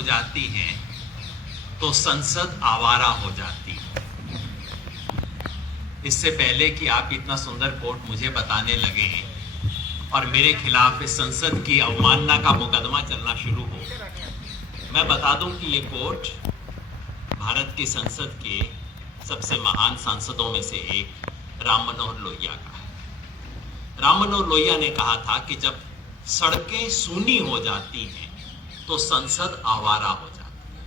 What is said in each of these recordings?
हो जाती हैं तो संसद आवारा हो जाती है। इससे पहले कि आप इतना सुंदर कोट मुझे बताने लगे और मेरे खिलाफ इस संसद की अवमानना का मुकदमा चलना शुरू हो, मैं बता दूं कि ये कोट भारत की संसद के सबसे महान सांसदों में से एक राम मनोहर लोहिया का है। राम मनोहर लोहिया ने कहा था कि जब सड़कें सूनी हो जाती हैं तो संसद आवारा हो जाती है।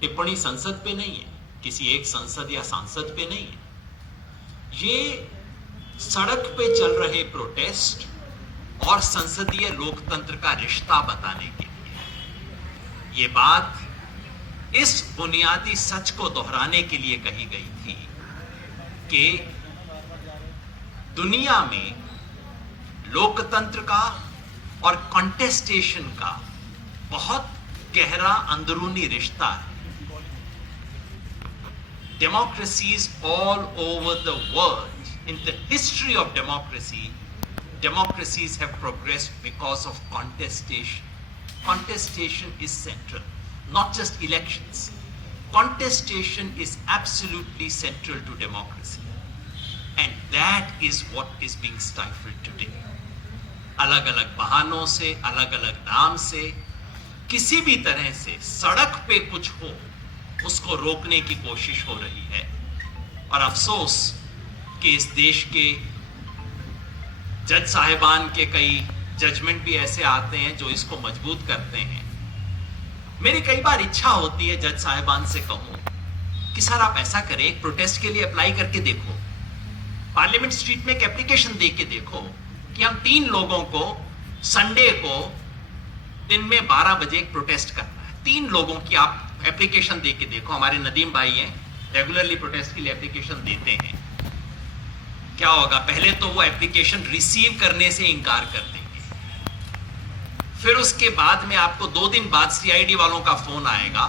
टिप्पणी संसद पे नहीं है, किसी एक संसद या सांसद पे नहीं है, ये सड़क पे चल रहे प्रोटेस्ट और संसदीय लोकतंत्र का रिश्ता बताने के लिए। ये बात इस बुनियादी सच को दोहराने के लिए कही गई थी कि दुनिया में लोकतंत्र का और कॉन्टेस्टेशन का बहुत गहरा अंदरूनी रिश्ता है। Democracies all over the world, in the history of democracy, democracies have progressed because of contestation. Contestation is central, not just elections. Contestation is absolutely central to democracy. And that is what is being stifled today. अलग अलग बहानों से, अलग अलग नाम से, किसी भी तरह से सड़क पे कुछ हो उसको रोकने की कोशिश हो रही है। और अफसोस कि इस देश के जज साहिबान के कई जजमेंट भी ऐसे आते हैं जो इसको मजबूत करते हैं। मेरी कई बार इच्छा होती है जज साहिबान से कहूं कि सर आप ऐसा करें, एक प्रोटेस्ट के लिए अप्लाई करके देखो, पार्लियामेंट स्ट्रीट में एक एप्लीकेशन दे के देखो कि हम 3 लोगों को संडे को दिन में 12 बजे एक प्रोटेस्ट करना है। 3 लोगों की आप एप्लीकेशन दे के देखो। हमारे नदीम भाई हैं, रेगुलरली प्रोटेस्ट के लिए एप्लीकेशन देते हैं। क्या होगा, पहले तो वो एप्लीकेशन रिसीव करने से इनकार कर देंगे, फिर उसके बाद में आपको 2 दिन बाद सीआईडी वालों का फोन आएगा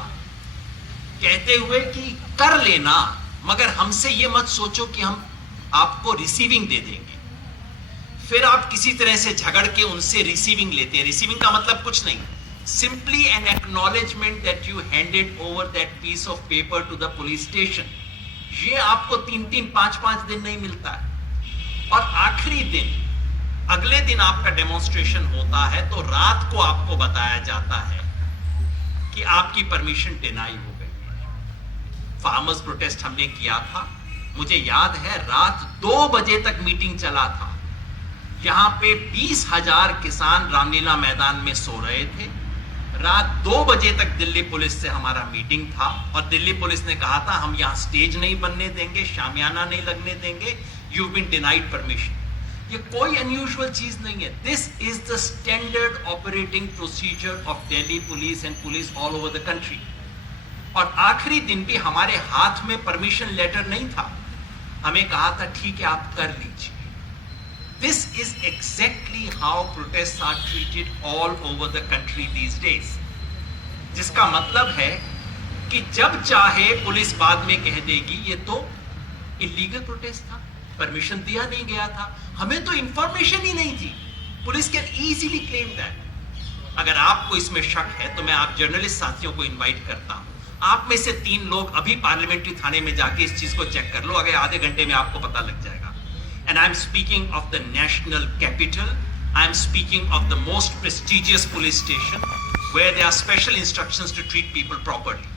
कहते हुए कि कर लेना, मगर हमसे ये मत सोचो कि हम आपको रिसीविंग दे देंगे। फिर आप किसी तरह से झगड़ के उनसे रिसीविंग लेते हैं। रिसीविंग का मतलब कुछ नहीं, simply an acknowledgement that you handed over that piece of paper to the police station। ये आपको 3-3, 5-5 दिन नहीं मिलता है। और आखिरी दिन, अगले दिन आपका डेमोन्स्ट्रेशन होता है तो रात को आपको बताया जाता है कि आपकी परमिशन डिनाई हो गई है। फार्मर्स प्रोटेस्ट हमने किया था, मुझे याद है रात 2 बजे तक मीटिंग चला था। यहां पे 20,000 किसान रामलीला मैदान में सो रहे थे। रात 2 बजे तक दिल्ली पुलिस से हमारा मीटिंग था और दिल्ली पुलिस ने कहा था हम यहां स्टेज नहीं बनने देंगे, शामियाना नहीं लगने देंगे, यू बीन डिनाइड परमिशन। ये कोई अनयूजुअल चीज नहीं है। This is the standard operating procedure of Delhi police and police all over the country. और आखिरी दिन भी हमारे हाथ में परमिशन लेटर नहीं था, हमें कहा था ठीक है आप कर लीजिए। This is exactly how protests are treated all over the country these days। जिसका मतलब है कि जब चाहे पुलिस बाद में कह देगी ये तो इलीगल प्रोटेस्ट था, परमिशन दिया नहीं गया था, हमें तो इंफॉर्मेशन ही नहीं थी। Police can easily claim that. अगर आपको इसमें शक है तो मैं आप जर्नलिस्ट साथियों को इनवाइट करता हूं, आप में से 3 लोग अभी पार्लियामेंट्री थाने में जाके इस चीज को चेक कर लो, अगर आधे घंटे में आपको पता लग जाएगा। And I'm speaking of the national capital. I'm speaking of the most prestigious police station where there are special instructions to treat people properly.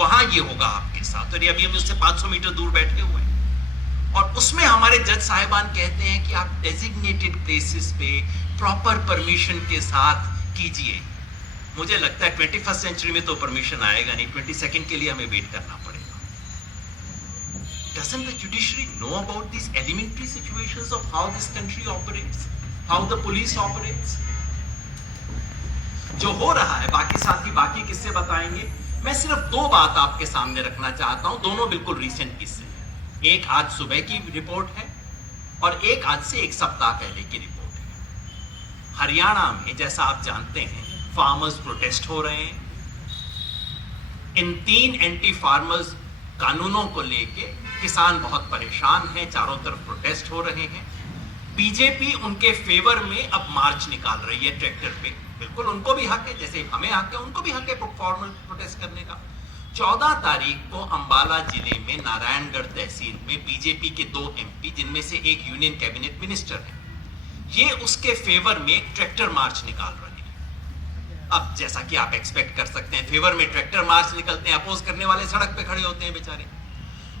वहां ये होगा आपके साथ। और अभी हम उससे 500 मीटर दूर बैठे हुए हैं और उसमें हमारे जज साहिबान कहते हैं कि आप डेजिग्नेटेड प्लेसेस पे प्रॉपर परमिशन के साथ कीजिए। मुझे लगता है 21st सेंचुरी में तो परमिशन आएगा नहीं, 22nd के लिए हमें वेट करना पड़ेगा। Doesn't the judiciary know about these elementary situations of how this country operates, how the police operates? जो हो रहा है, बाकी साथी बाकी किस्से बताएंगे। मैं सिर्फ 2 बात आपके सामने रखना चाहता हूं, दोनों बिल्कुल रीसेंट किस्से हैं। एक आज सुबह की रिपोर्ट है और एक आज से 1 सप्ताह पहले की रिपोर्ट है। हरियाणा में जैसा आप जानते हैं फार्मर्स प्रोटेस्ट हो रहे हैं। इन 3 एंटी फार्मर्स कानूनों को लेके किसान बहुत परेशान हैं, चारों तरफ प्रोटेस्ट हो रहे हैं। बीजेपी उनके फेवर में अब मार्च निकाल रही है ट्रैक्टर पे बिल्कुल उनको भी हक है, जैसे हमें हक है उनको भी हक है फॉर्मल प्रोटेस्ट करने का। 14 तारीख को अंबाला जिले में नारायणगढ़ तहसील में बीजेपी के 2 एमपी, जिनमें से एक यूनियन कैबिनेट मिनिस्टर है, ये उसके फेवर में एक ट्रैक्टर मार्च निकाल रहे हैं। अब जैसा कि आप एक्सपेक्ट कर सकते हैं, फेवर में ट्रैक्टर मार्च निकलते हैं, अपोज करने वाले सड़क पे खड़े होते हैं बेचारे।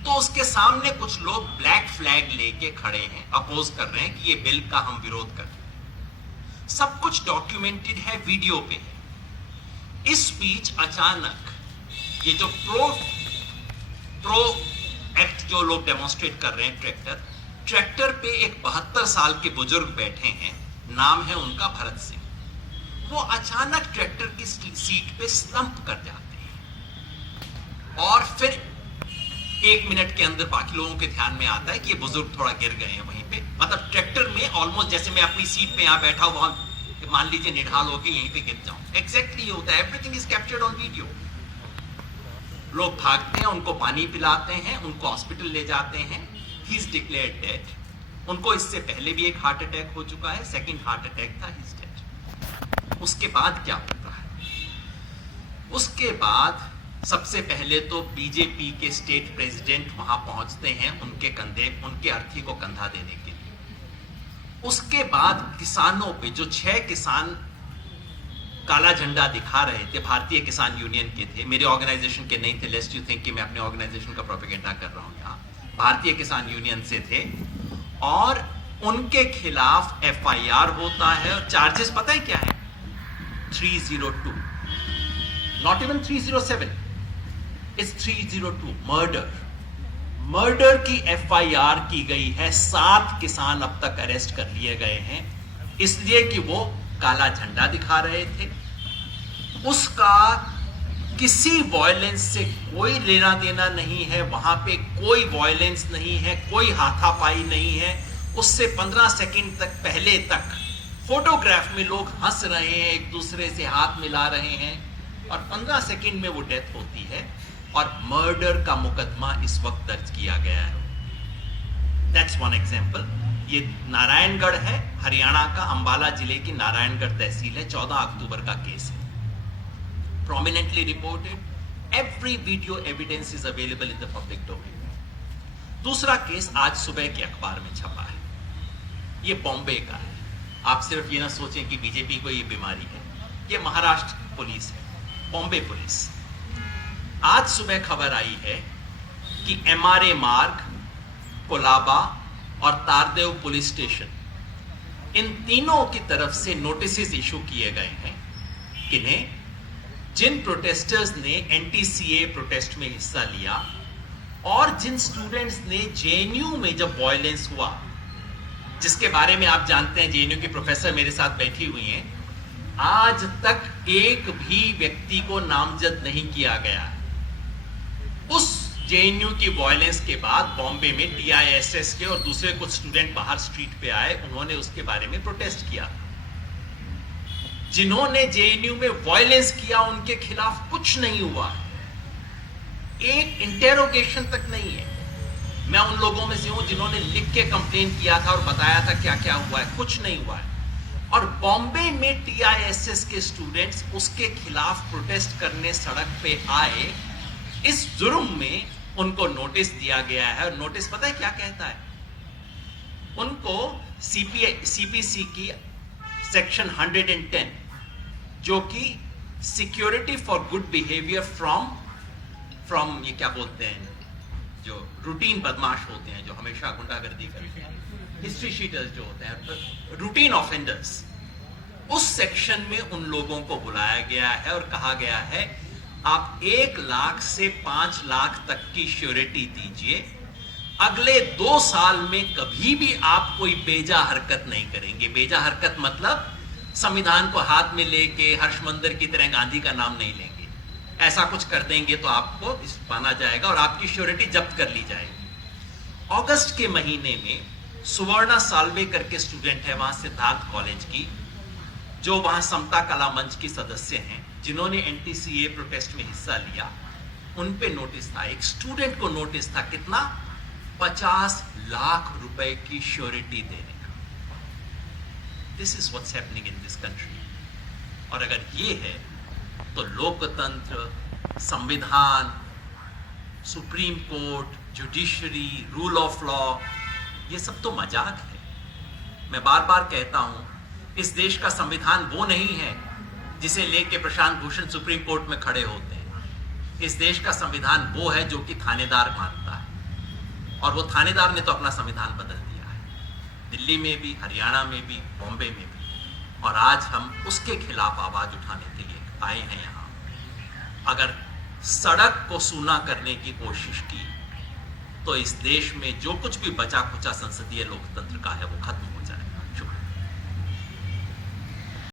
तो उसके सामने कुछ लोग ब्लैक फ्लैग लेके खड़े हैं, अपोज कर रहे हैं कि ये बिल का हम विरोध करते हैं। सब कुछ डॉक्यूमेंटेड है, वीडियो पे है। इस बीच अचानक ये जो प्रो एक्ट जो लोग डेमोन्स्ट्रेट कर रहे हैं, ट्रैक्टर पे एक 72 साल के बुजुर्ग बैठे हैं, नाम है उनका भरत सिंह। वो अचानक ट्रैक्टर की सीट पे स्लंप कर जाते हैं और फिर 1 मिनट के अंदर बाकी लोगों के ध्यान में आता है कि ये बुजुर्ग थोड़ा गिर गए हैं वहीं पे। मतलब ट्रैक्टर में ऑलमोस्ट जैसे मैं अपनी सीट पे यहां बैठा हुआ, मान लीजिए निढाल होके यहीं पे गिर जाऊं, एग्जैक्टली होता है। Everything is captured on video. लोग भागते हैं, उनको पानी पिलाते हैं, उनको हॉस्पिटल ले जाते हैं। He is declared dead. उनको इससे पहले भी एक हार्ट अटैक हो चुका है, सेकंड हार्ट अटैक था, ही इज डेड। उसके बाद क्या होता है? उसके बाद सबसे पहले तो बीजेपी के स्टेट प्रेसिडेंट वहां पहुंचते हैं उनके कंधे, उनके अर्थी को कंधा देने के लिए। उसके बाद किसानों पे, जो 6 किसान काला झंडा दिखा रहे थे, भारतीय किसान यूनियन के थे, मेरे ऑर्गेनाइजेशन के नहीं थे, लेस्ट यू थिंक कि मैं अपने ऑर्गेनाइजेशन का प्रोपेगेंडा कर रहा हूं यहाँ, भारतीय किसान यूनियन से थे, और उनके खिलाफ एफआईआर होता है। और चार्जेस पता है क्या है? 302, नॉट इवन 307, इट्स 302, मर्डर की एफआईआर की गई है। 7 किसान अब तक अरेस्ट कर लिए गए हैं, इसलिए कि वो काला झंडा दिखा रहे थे। उसका किसी वायलेंस से कोई लेना देना नहीं है, वहां पे कोई वायलेंस नहीं है, कोई हाथापाई नहीं है। उससे 15 सेकंड तक पहले तक फोटोग्राफ में लोग हंस रहे हैं, एक दूसरे से हाथ मिला रहे हैं, और 15 सेकंड में वो डेथ होती है। और मर्डर का मुकदमा इस वक्त दर्ज किया गया है। That's one example. ये नारायणगढ़ है, हरियाणा का, अंबाला जिले की नारायणगढ़ तहसील है। 14 अक्टूबर का केस है, prominently reported. Every video evidence is available in the public domain. दूसरा केस आज सुबह के अखबार में छपा है, ये बॉम्बे का है। आप सिर्फ ये ना सोचें कि बीजेपी को ये बीमारी है, ये महाराष्ट्र पुलिस है, बॉम्बे पुलिस। आज सुबह खबर आई है कि एमआरए मार्ग, कोलाबा और तारदेव पुलिस स्टेशन, इन तीनों की तरफ से नोटिस इशू किए गए हैं। किन्हें? जिन प्रोटेस्टर्स ने एंटी-सीए प्रोटेस्ट में हिस्सा लिया, और जिन स्टूडेंट्स ने जेएनयू में जब वायलेंस हुआ, जिसके बारे में आप जानते हैं, जेएनयू की प्रोफेसर मेरे साथ बैठी हुई हैं, आज तक एक भी व्यक्ति को नामजद नहीं किया गया। उस जेएनयू की वायलेंस के बाद बॉम्बे में टीआईएसएस के और दूसरे कुछ स्टूडेंट बाहर स्ट्रीट पे आए, उन्होंने उसके बारे में प्रोटेस्ट किया। जिन्होंने जेएनयू में वायलेंस किया उनके खिलाफ कुछ नहीं हुआ, एक इंटेरोगेशन तक नहीं है। मैं उन लोगों में से हूं जिन्होंने लिख के कंप्लेन किया था और बताया था क्या क्या हुआ है, कुछ नहीं हुआ है। और बॉम्बे में टीआईएसएस के स्टूडेंट्स उसके खिलाफ प्रोटेस्ट करने सड़क पे आए। इस जुर्म में उनको नोटिस दिया गया है, और नोटिस पता है क्या कहता है? उनको सीपीसी की सेक्शन 110, जो कि security for good behaviour from ये क्या बोलते हैं, जो रूटीन बदमाश होते हैं, जो हमेशा गुंडागर्दी करते हैं, हिस्ट्री शीटर्स जो होते हैं, रूटीन ऑफेंडर्स, उस सेक्शन में उन लोगों को बुलाया गया है और कहा गया है आप 1 लाख से 5 लाख तक की श्योरिटी दीजिए, अगले 2 साल में कभी भी आप कोई बेजा हरकत नहीं करेंगे। बेजा हरकत मतलब संविधान को हाथ में लेके हर्षमंदिर की तरह गांधी का नाम नहीं लेंगे। ऐसा कुछ कर देंगे तो आपको माना जाएगा और आपकी श्योरिटी जब्त कर ली जाएगी। अगस्त के महीने में सुवर्णा साल्वे करके स्टूडेंट है वहां सिद्धार्थ कॉलेज की, जो वहां समता कला मंच की सदस्य हैं, जिन्होंने एंटी-सीए प्रोटेस्ट में हिस्सा लिया, उन पे नोटिस था। एक स्टूडेंट को नोटिस था कितना? 50 लाख रुपए की श्योरिटी देने का। This is what's happening in this country. और अगर ये है तो लोकतंत्र, संविधान, supreme court, judiciary, rule of law, ये सब तो मजाक है। मैं बार बार कहता हूं, इस देश का संविधान वो नहीं है जिसे लेके प्रशांत भूषण सुप्रीम कोर्ट में खड़े होते हैं। इस देश का संविधान वो है जो कि थानेदार मानता है, और वो थानेदार ने तो अपना संविधान बदल दिया है, दिल्ली में भी, हरियाणा में भी, बॉम्बे में भी। और आज हम उसके खिलाफ आवाज उठाने के लिए आए हैं यहां। अगर सड़क को सूना करने की कोशिश की तो इस देश में जो कुछ भी बचा खुचा संसदीय लोकतंत्र का है वो खत्म हो जाए।